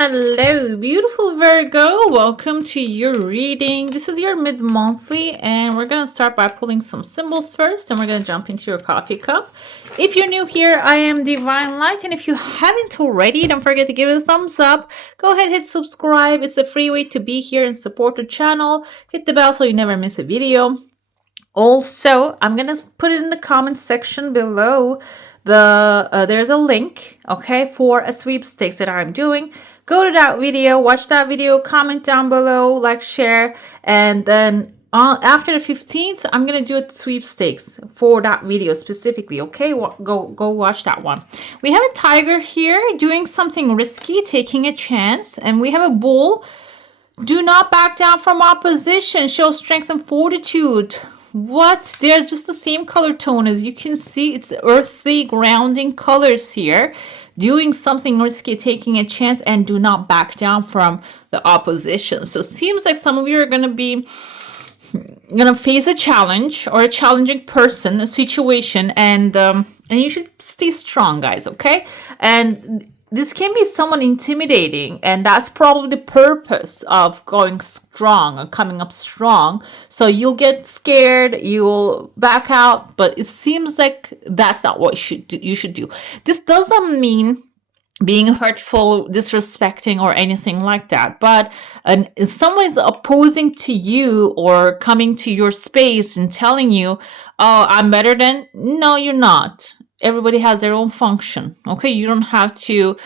Hello, beautiful Virgo. Welcome to your reading. This is your mid-monthly, and we're going to start by pulling some symbols first, and we're going to jump into your coffee cup. If you're new here, I am Divine Light, and if you haven't already, don't forget to give it a thumbs up. Go ahead, hit subscribe. It's a free way to be here and support the channel. Hit the bell so you never miss a video. Also, I'm going to put it in the comment section below. There's a link, okay, for a sweepstakes that I'm doing. Go to that video, watch that video, comment down below, like, share, and then after the 15th, I'm gonna do a sweepstakes for that video specifically. Okay, go watch that one. We have a tiger here doing something risky, taking a chance, and we have a bull. Do not back down from opposition. Show strength and fortitude. What? They're just the same color tone. As you can see, it's earthy, grounding colors here. Doing something risky, taking a chance, and do not back down from the opposition. So it seems like some of you are going to face a challenge or a challenging person, a situation, and you should stay strong, guys, okay? And this can be someone intimidating, and that's probably the purpose of going strong or coming up strong. So you'll get scared, you'll back out, but it seems like that's not what you should do. This doesn't mean being hurtful, disrespecting, or anything like that. But if someone is opposing to you or coming to your space and telling you, oh, I'm better than, no, you're not. Everybody has their own function. Okay, you don't have to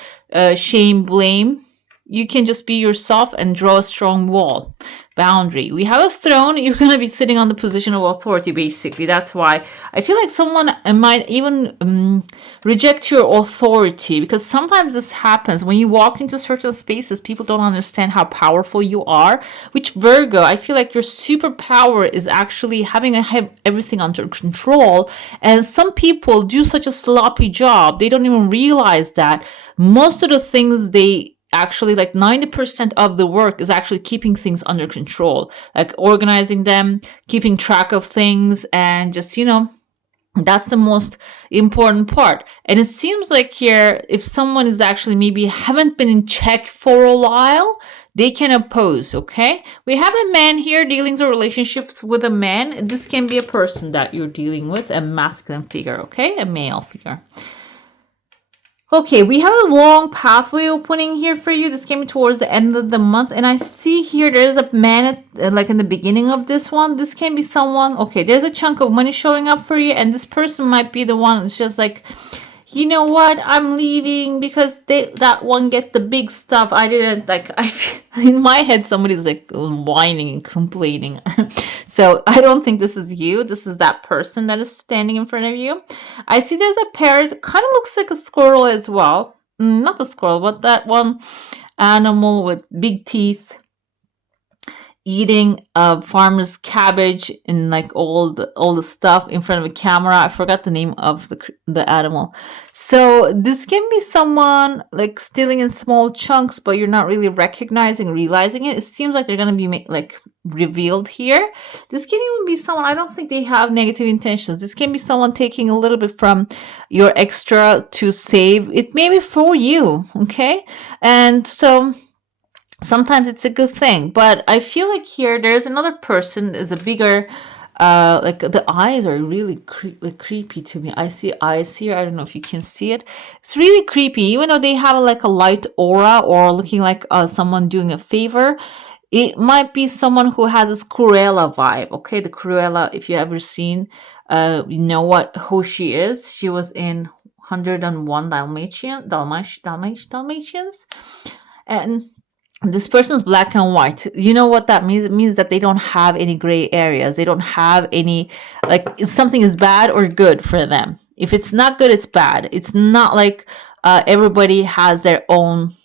shame, blame. You can just be yourself and draw a strong wall, boundary. We have a throne. You're going to be sitting on the position of authority, basically. That's why I feel like someone might even reject your authority, because sometimes this happens when you walk into certain spaces. People don't understand how powerful you are. Which Virgo, I feel like your superpower is actually having everything under control. And some people do such a sloppy job. They don't even realize that most of the things they actually, like 90% of the work is actually keeping things under control, like organizing them, keeping track of things, and just, that's the most important part. And it seems like here, if someone is actually maybe haven't been in check for a while, they can oppose, okay? We have a man here, dealings or relationships with a man. This can be a person that you're dealing with, a masculine figure, okay? A male figure. Okay, we have a long pathway opening here for you. This came towards the end of the month. And I see here there's a man like in the beginning of this one. This can be someone. Okay, there's a chunk of money showing up for you. And this person might be the one that's just like, you know what? I'm leaving because that one get the big stuff. I didn't like. In my head, somebody's like whining and complaining. So I don't think this is you. This is that person that is standing in front of you. I see there's a parrot. Kind of looks like a squirrel as well. Not the squirrel, but that one animal with big teeth, eating farmer's cabbage and like all the stuff in front of a camera. I forgot the name of the animal. So this can be someone like stealing in small chunks, but you're not really realizing it. It seems like they're gonna be like revealed here. This can even be someone, I don't think they have negative intentions. This can be someone taking a little bit from your extra to save. It may be for you, okay? And so sometimes it's a good thing, but I feel like here there's another person is a bigger, like the eyes are really creepy to me. I see eyes here. I don't know if you can see it. It's really creepy, even though they have like a light aura or looking like someone doing a favor. It might be someone who has this Cruella vibe. Okay, the Cruella. If you ever seen, you know who she is. She was in 101 Dalmatians, and this person's black and white. You know what that means? It means that they don't have any gray areas. They don't have any, like, something is bad or good for them. If it's not good, it's bad. It's not like everybody has their own,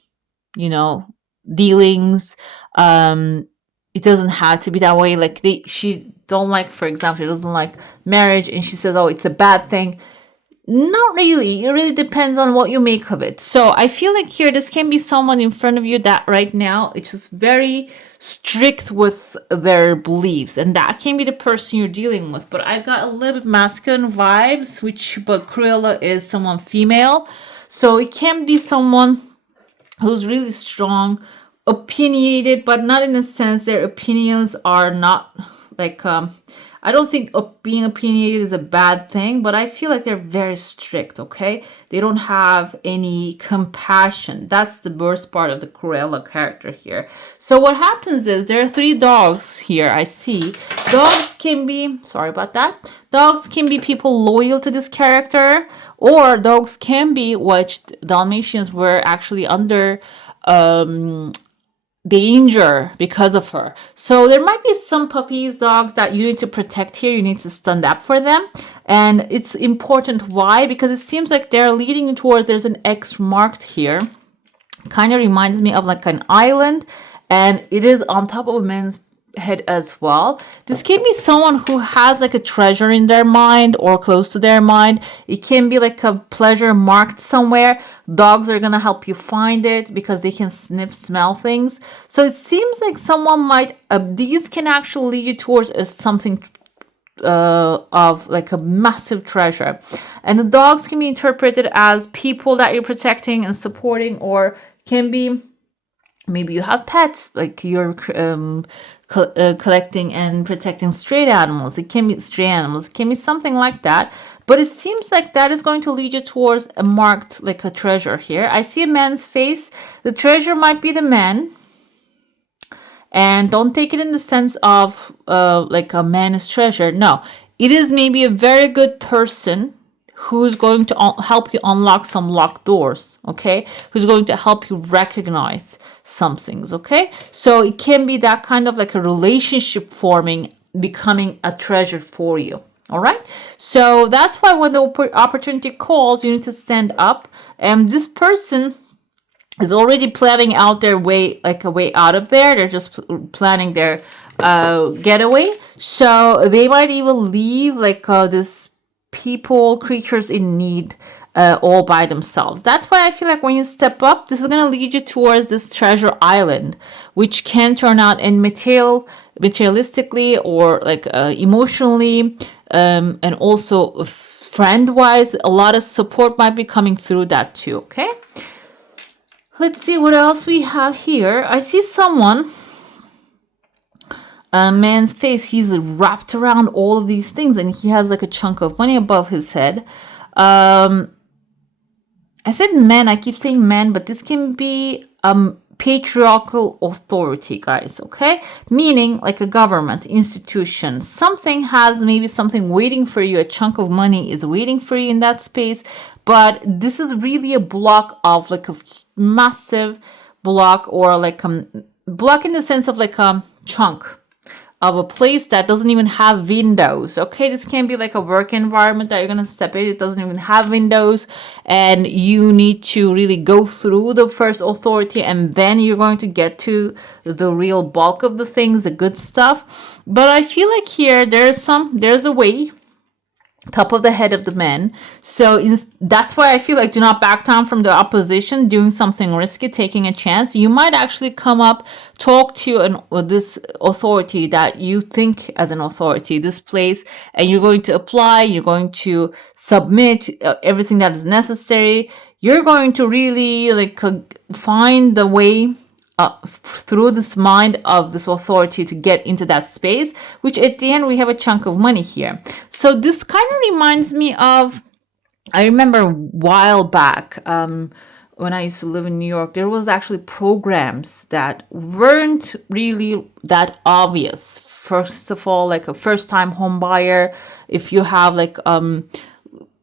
dealings. It doesn't have to be that way. Like she don't like, for example, she doesn't like marriage, and she says, oh, it's a bad thing. Not really. It really depends on what you make of it. So I feel like here, this can be someone in front of you that right now it's just very strict with their beliefs. And that can be the person you're dealing with. But I got a little bit masculine vibes, but Cruella is someone female. So it can be someone who's really strong, opinionated, but not in a sense their opinions are not like I don't think being opinionated is a bad thing, but I feel like they're very strict, okay? They don't have any compassion. That's the worst part of the Cruella character here. So what happens is there are 3 dogs here, I see. Dogs can be, sorry about that. Dogs can be people loyal to this character, or dogs can be, which Dalmatians were actually under danger because of her. So there might be some puppies, dogs that you need to protect here. You need to stand up for them. And it's important. Why? Because it seems like they're leading towards, there's an X marked here. Kind of reminds me of like an island. And it is on top of a man's head as well. This can be someone who has like a treasure in their mind or close to their mind. It can be like a pleasure marked somewhere. Dogs are gonna help you find it because they can sniff, smell things. So it seems like someone might, these can actually lead you towards something of like a massive treasure. And the dogs can be interpreted as people that you're protecting and supporting, or can be maybe you have pets, like you're collecting and protecting stray animals. It can be stray animals. It can be something like that. But it seems like that is going to lead you towards a marked, like a treasure here. I see a man's face. The treasure might be the man. And don't take it in the sense of like a man is treasure. No, it is maybe a very good person who's going to help you unlock some locked doors, okay? Who's going to help you recognize some things, okay? So it can be that kind of like a relationship forming, becoming a treasure for you, all right? So that's why when the opportunity calls, you need to stand up. And this person is already planning out their way, like a way out of there. They're just planning their getaway. So they might even leave like this people, creatures in need, all by themselves. That's why I feel like when you step up, this is going to lead you towards this treasure island, which can turn out in materialistically or like emotionally, and also friend-wise. A lot of support might be coming through that too, okay? Let's see what else we have here. I see someone, a man's face, he's wrapped around all of these things and he has like a chunk of money above his head. I said man, I keep saying man, but this can be patriarchal authority, guys, okay? Meaning like a government institution. Something has maybe something waiting for you. A chunk of money is waiting for you in that space. But this is really a block of like a massive block, or like a block in the sense of like a chunk of a place that doesn't even have windows, okay? This can be like a work environment that you're gonna step in. It doesn't even have windows, and you need to really go through the first authority, and then you're going to get to the real bulk of the things, the good stuff. But I feel like here there's a way top of the head of the man. So that's why I feel like do not back down from the opposition, doing something risky, taking a chance. You might actually come up, talk to this authority that you think as an authority, this place, and you're going to apply, you're going to submit everything that is necessary. You're going to really like find the way through this mind of this authority to get into that space, which at the end we have a chunk of money here. So this kind of reminds me of, I remember a while back when I used to live in New York, there was actually programs that weren't really that obvious. First of all, like a first-time home buyer, if you have like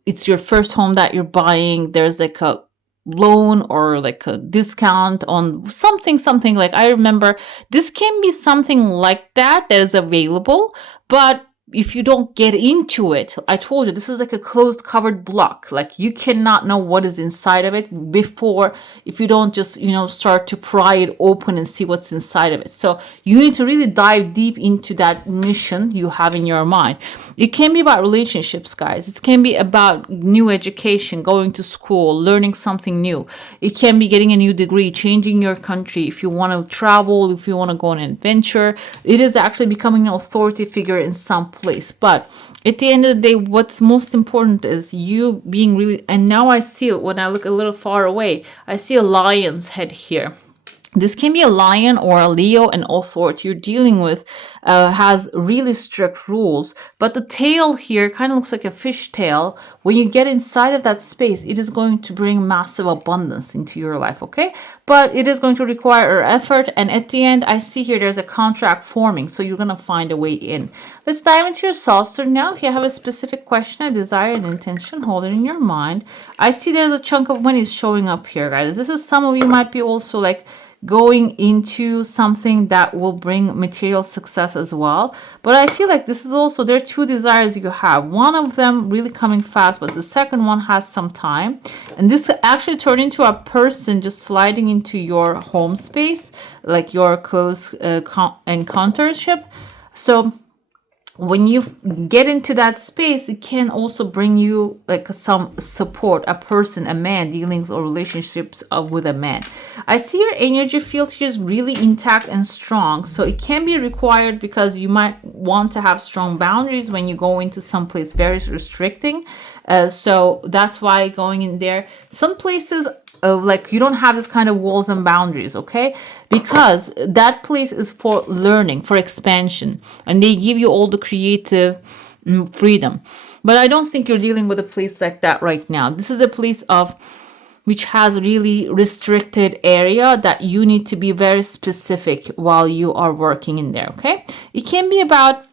it's your first home that you're buying, there's like a loan or like a discount on something like, I remember this can be something like that is available. But if you don't get into it, I told you this is like a closed covered block. Like you cannot know what is inside of it before, if you don't just start to pry it open and see what's inside of it. So you need to really dive deep into that mission you have in your mind. It can be about relationships, guys. It can be about new education, going to school, learning something new. It can be getting a new degree, changing your country. If you want to travel, if you want to go on an adventure, it is actually becoming an authority figure in some place. But at the end of the day, what's most important is you being really, and now I see it when I look a little far away, I see a lion's head here. This can be a lion or a Leo, and also what you're dealing with has really strict rules. But the tail here kind of looks like a fish tail. When you get inside of that space, it is going to bring massive abundance into your life, okay? But it is going to require effort. And at the end, I see here there's a contract forming. So you're going to find a way in. Let's dive into your saucer now. If you have a specific question, a desire, an intention, hold it in your mind. I see there's a chunk of money showing up here, guys. This is some of you might be also like going into something that will bring material success as well. But I feel like this is also, there are two desires you have. One of them really coming fast, but the second one has some time. And this actually turned into a person just sliding into your home space, like your close encountership. So when you get into that space, it can also bring you like some support, a person, a man, dealings or relationships with a man. I see your energy field here is really intact and strong. So it can be required because you might want to have strong boundaries when you go into some place very restricting. So that's why going in there, some places like you don't have this kind of walls and boundaries, okay? Because that place is for learning, for expansion, and they give you all the creative freedom. But I don't think you're dealing with a place like that right now. This is a place of which has really restricted area that you need to be very specific while you are working in there, okay? It can be about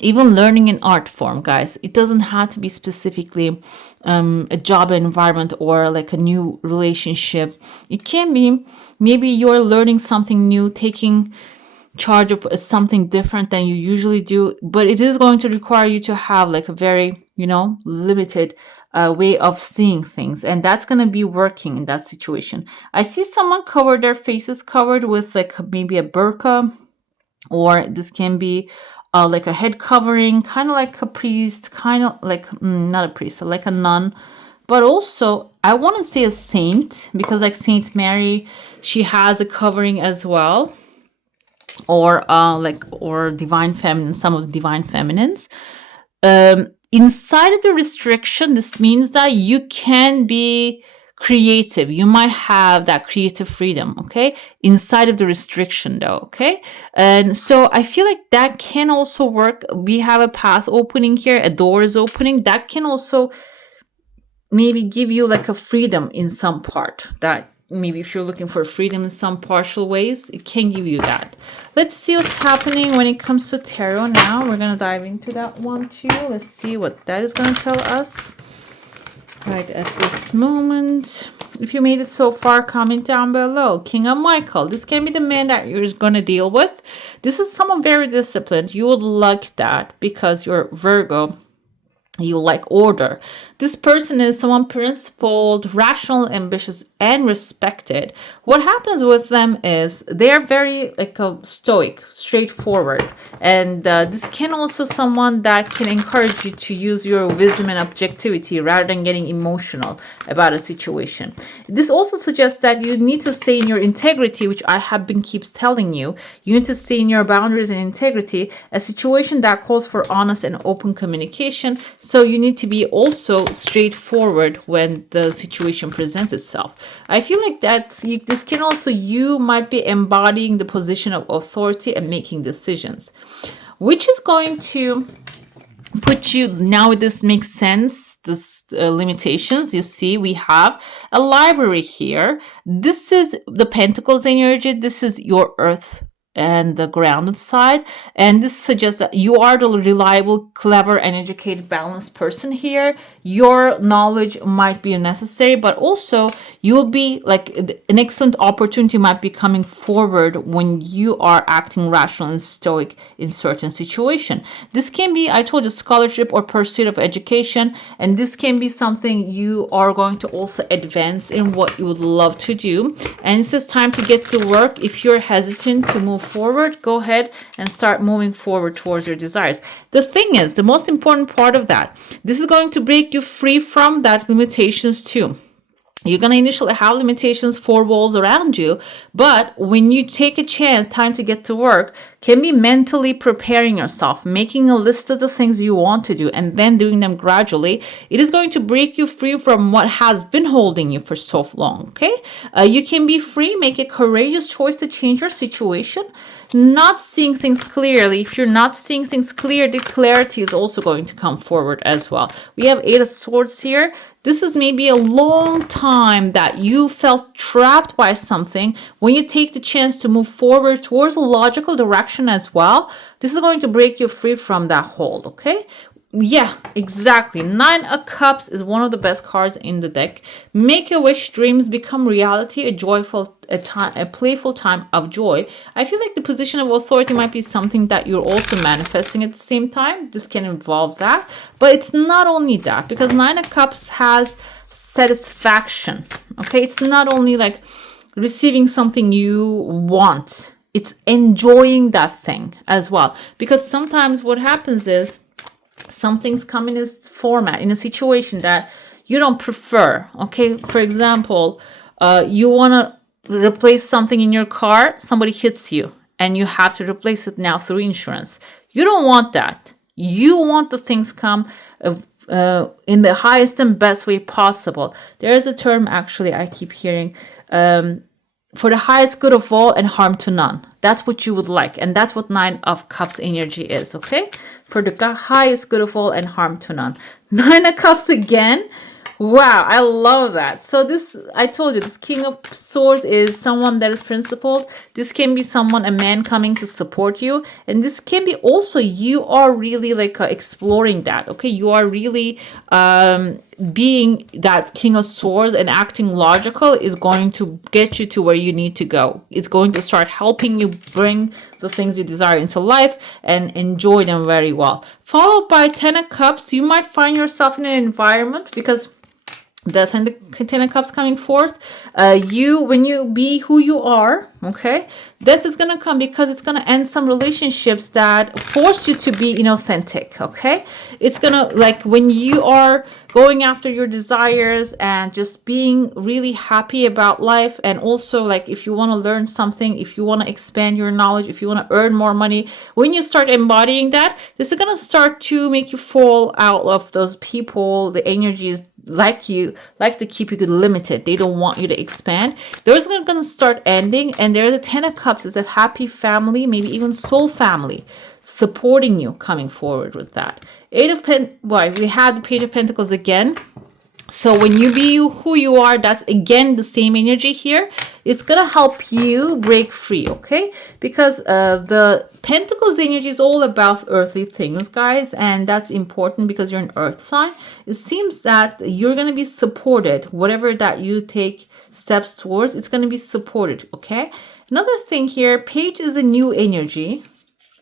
even learning an art form, guys. It doesn't have to be specifically a job environment or like a new relationship. It can be maybe you're learning something new, taking charge of something different than you usually do, but it is going to require you to have like a very, limited way of seeing things, and that's going to be working in that situation. I see someone covered, their faces covered with like maybe a burqa, or this can be like a head covering, kind of like a priest, kind of like, not a priest, like a nun. But also, I want to say a saint, because like Saint Mary, she has a covering as well. Or or divine feminine, some of the divine feminines. Inside of the restriction, this means that you can be creative. You might have that creative freedom, okay? Inside of the restriction though, okay? And so I feel like that can also work. We have a path opening here, a door is opening. That can also maybe give you like a freedom in some part, that maybe if you're looking for freedom in some partial ways, it can give you that. Let's see what's happening when it comes to tarot now. We're going to dive into that one too. Let's see what that is going to tell us right at this moment. If you made it so far, comment down below. King of Michael. This can be the man that you're going to deal with. This is someone very disciplined. You would like that because you're Virgo. You like order. This person is someone principled, rational, ambitious, and respected. What happens with them is they're very like a stoic, straightforward. And this can also someone that can encourage you to use your wisdom and objectivity rather than getting emotional about a situation. This also suggests that you need to stay in your integrity, which I have been keeps telling you. You need to stay in your boundaries and integrity, a situation that calls for honest and open communication. So you need to be also straightforward when the situation presents itself. I feel like that this can also, you might be embodying the position of authority and making decisions, which is going to put you, now this makes sense, this limitations. You see, we have a library here. This is the Pentacles energy. This is your earth and the grounded side, and this suggests that you are the reliable, clever, and educated, balanced person here. Your knowledge might be necessary, but also you'll be like an excellent opportunity might be coming forward when you are acting rational and stoic in certain situation. This can be, I told you, scholarship or pursuit of education, and this can be something you are going to also advance in what you would love to do. And it's just time to get to work. If you're hesitant to move forward, go ahead and start moving forward towards your desires. The thing is, the most important part of that, this is going to break you free from that limitations too. You're going to initially have limitations, four walls around you, but when you take a chance, time to get to work, can be mentally preparing yourself, making a list of the things you want to do and then doing them gradually. It is going to break you free from what has been holding you for so long, okay? You can be free, make a courageous choice to change your situation. Not seeing things clearly. If you're not seeing things clear, the clarity is also going to come forward as well. We have 8 of Swords here. This is maybe a long time that you felt trapped by something. When you take the chance to move forward towards a logical direction as well, this is going to break you free from that hold, okay? Yeah, exactly. 9 of Cups is one of the best cards in the deck. Make a wish, dreams become reality, a playful time of joy. I feel like the position of authority might be something that you're also manifesting at the same time. This can involve that, but it's not only that, because 9 of Cups has satisfaction. Okay, it's not only like receiving something you want, it's enjoying that thing as well. Because sometimes what happens is something's come in this format, in a situation that you don't prefer. Okay, for example, you want to replace something in your car, somebody hits you and you have to replace it now through insurance. You don't want that. You want the things come in the highest and best way possible. There is a term actually I keep hearing, for the highest good of all and harm to none. That's what you would like, and that's what 9 of Cups energy is, okay? For the highest good of all and harm to none. 9 of Cups again. Wow, I love that. So this, I told you, this King of Swords is someone that is principled. This can be someone, a man coming to support you. And this can be also, you are really like exploring that, okay? You are really being that King of Swords and acting logical is going to get you to where you need to go. It's going to start helping you bring the things you desire into life and enjoy them very well. Followed by 10 of Cups, you might find yourself in an environment, because that's in the 10 of Cups coming forth. When you be who you are, okay, death is going to come because it's going to end some relationships that forced you to be inauthentic, okay? It's going to, like, when you are going after your desires and just being really happy about life, and also, like, if you want to learn something, if you want to expand your knowledge, if you want to earn more money, when you start embodying that, this is going to start to make you fall out of those people, the energies like to keep you limited. They don't want you to expand. Those are going to start ending, and there's a 10 of Cups is a happy family, maybe even soul family supporting you coming forward with that. We had the Page of Pentacles again. So when you be who you are, that's again the same energy here. It's going to help you break free, okay? Because the Pentacles energy is all about earthly things, guys. And that's important because you're an earth sign. It seems that you're going to be supported. Whatever that you take steps towards, it's going to be supported, okay? Another thing here, Page is a new energy.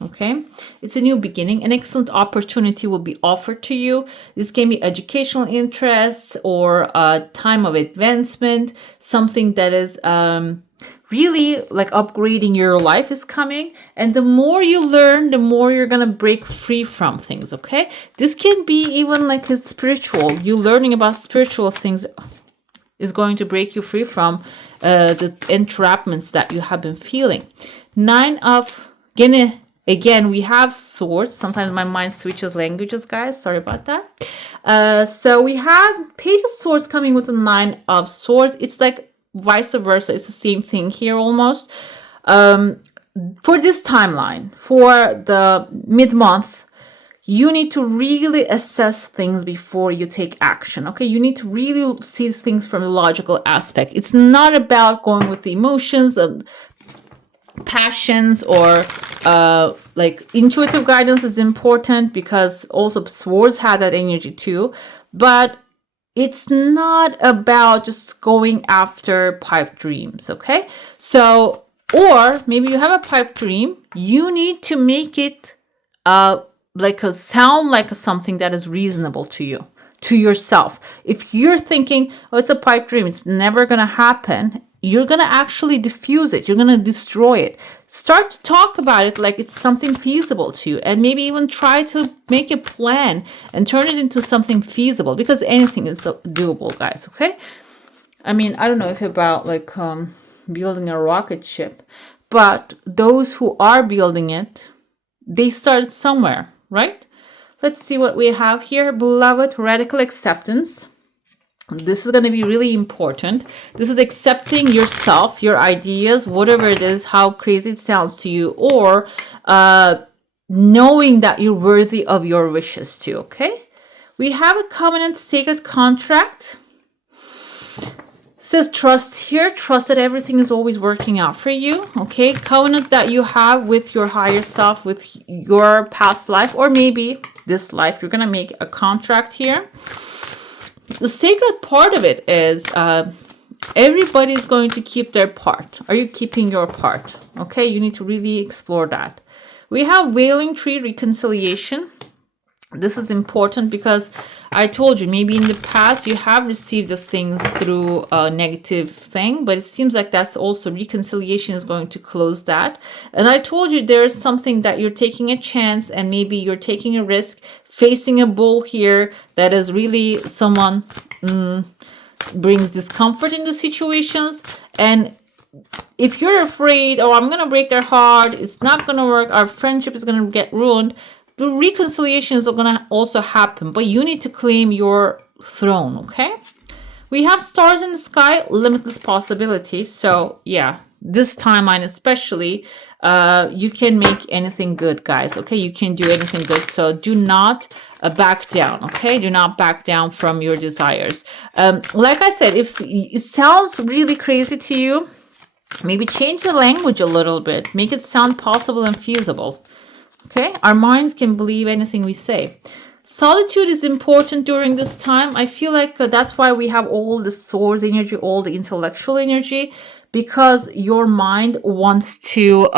Okay, it's a new beginning. An excellent opportunity will be offered to you. This can be educational interests or a time of advancement. Something that is really like upgrading your life is coming. And the more you learn, the more you're going to break free from things. Okay, this can be even like a spiritual. You learning about spiritual things is going to break you free from the entrapments that you have been feeling. 9 of Again, we have Swords. Sometimes my mind switches languages, guys. Sorry about that. So we have Page of Swords coming with the 9 of Swords. It's like vice versa. It's the same thing here almost. For this timeline, for the mid-month, you need to really assess things before you take action. Okay, you need to really see things from the logical aspect. It's not about going with the emotions of passions or like intuitive guidance is important, because also Swords had that energy too, but it's not about just going after pipe dreams. Okay, so, or maybe you have a pipe dream, you need to make it sound like something that is reasonable to you, to yourself. If you're thinking, oh, it's a pipe dream, it's never gonna happen, you're going to actually diffuse it. You're going to destroy it. Start to talk about it like it's something feasible to you, and maybe even try to make a plan and turn it into something feasible, because anything is doable, guys. Okay. I mean, I don't know if about like building a rocket ship, but those who are building it, they started somewhere, right? Let's see what we have here. Beloved, radical acceptance. This is going to be really important. This is accepting yourself, your ideas, whatever it is, how crazy it sounds to you, or knowing that you're worthy of your wishes too, okay? We have a covenant, sacred contract. Says trust here. Trust that everything is always working out for you, okay? Covenant that you have with your higher self, with your past life, or maybe this life. You're going to make a contract here. The sacred part of it is everybody's going to keep their part. Are you keeping your part? Okay, you need to really explore that. We have wailing tree, reconciliation. This is important because I told you, maybe in the past you have received the things through a negative thing, but it seems like that's also reconciliation is going to close that. And I told you there's something that you're taking a chance and maybe you're taking a risk, facing a bull here that is really someone brings discomfort in the situations. And if you're afraid, oh, I'm going to break their heart, it's not going to work, our friendship is going to get ruined, the reconciliations are going to also happen, but you need to claim your throne, okay? We have stars in the sky, limitless possibilities. So yeah, this timeline especially, you can make anything good, guys, okay? You can do anything good. So do not back down, okay? Do not back down from your desires. Like I said, if it sounds really crazy to you, maybe change the language a little bit. Make it sound possible and feasible. Okay, our minds can believe anything we say. Solitude is important during this time. I feel like that's why we have all the source energy, all the intellectual energy, because your mind wants to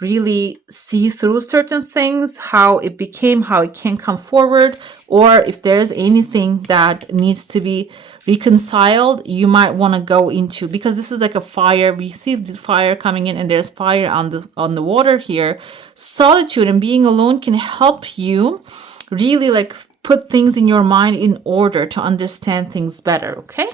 really see through certain things, how it became, how it can come forward, or if there's anything that needs to be reconciled, you might want to go into, because this is like a fire. We see the fire coming in and there's fire on the water here. Solitude and being alone can help you really like put things in your mind in order to understand things better, okay?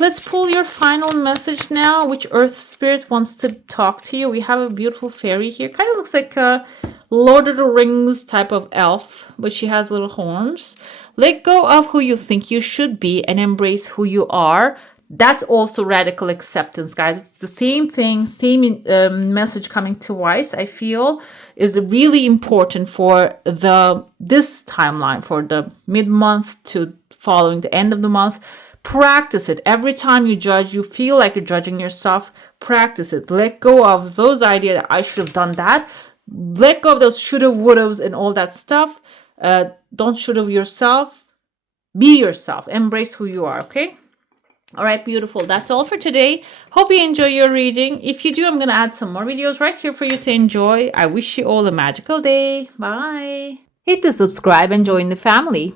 Let's pull your final message now. Which earth spirit wants to talk to you? We have a beautiful fairy here. Kind of looks like a Lord of the Rings type of elf, but she has little horns. Let go of who you think you should be and embrace who you are. That's also radical acceptance, guys. It's the same thing, same message coming twice, I feel, is really important for this timeline, for the mid-month to following the end of the month. Practice it. Every time you judge, you feel like you're judging yourself, practice it. Let go of those ideas that I should have done that. Let go of those shoulda, wouldas and all that stuff. Don't shoulda yourself. Be yourself. Embrace who you are, okay? All right, beautiful. That's all for today. Hope you enjoy your reading. If you do, I'm going to add some more videos right here for you to enjoy. I wish you all a magical day. Bye. Hit the subscribe and join the family.